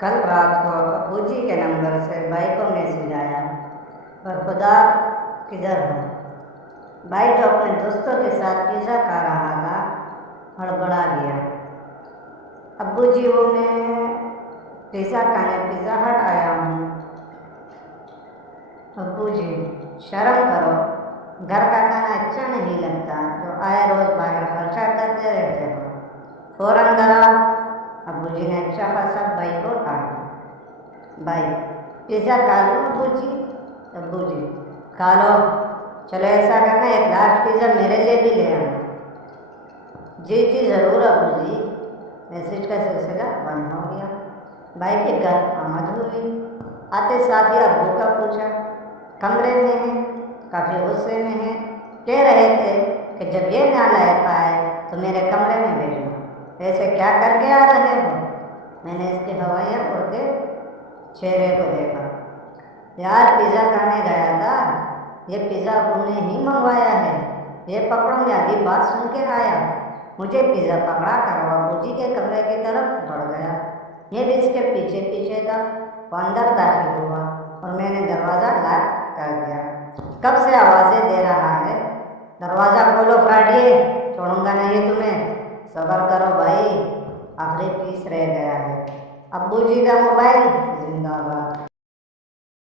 कल रात को अब्बू जी के नंबर से भाई को मैसेज आया, पर खुदा किधर हो। भाई जो अपने दोस्तों के साथ पिज़्ज़ा खा रहा था हड़बड़ा गया। अब्बू जी वो मैं पिज़्ज़ा खाने पिज़्ज़ा हट आया हूँ। अब्बू जी शर्म करो, घर का खाना अच्छा नहीं लगता जो आए रोज बाहर खर्चा करते रहते हो। फौरन घर आओ। अब्बू जी ने अच्छा खासा भाई को कहा। भाई पिज़्ज़ा खा लो अब्बू जी। अब्बू जी खा लो। चलो ऐसा करना, एक लार्ज पिज़्ज़ा मेरे लिए भी ले आना। जी जी ज़रूर अब्बू जी। मैसेज का सिलसिला बंद हो गया। भाई के घर आमद हुई। आते साथ ही अब्बू का पूछा, कमरे में है, काफ़ी गुस्से में है, कह रहे थे कि जब ये नालायक आए तो मेरे कमरे में भेजना। ऐसे क्या करके आ रहे हो। मैंने इसके हवाइयाँ उड़ते चेहरे को देखा। यार पिज़्ज़ा खाने गया था, ये पिज़्ज़ा तूने ही मंगवाया है, ये पकड़ो। अभी बात सुन के आया। मुझे पिज़्ज़ा पकड़ा कर बाबू जी के कमरे की तरफ बढ़ गया। ये भी इसके पीछे पीछे था। वो अंदर दाखिल हुआ और मैंने दरवाज़ा लॉक कर दिया। कब से आवाज़ें दे रहा है, दरवाज़ा खोलो फ्राडिए, छोड़ूंगा नहीं तुम्हें। सब्र करो भाई, आखिरी पीस रह गया है। अब्बू जी का मोबाइल जिंदाबाद।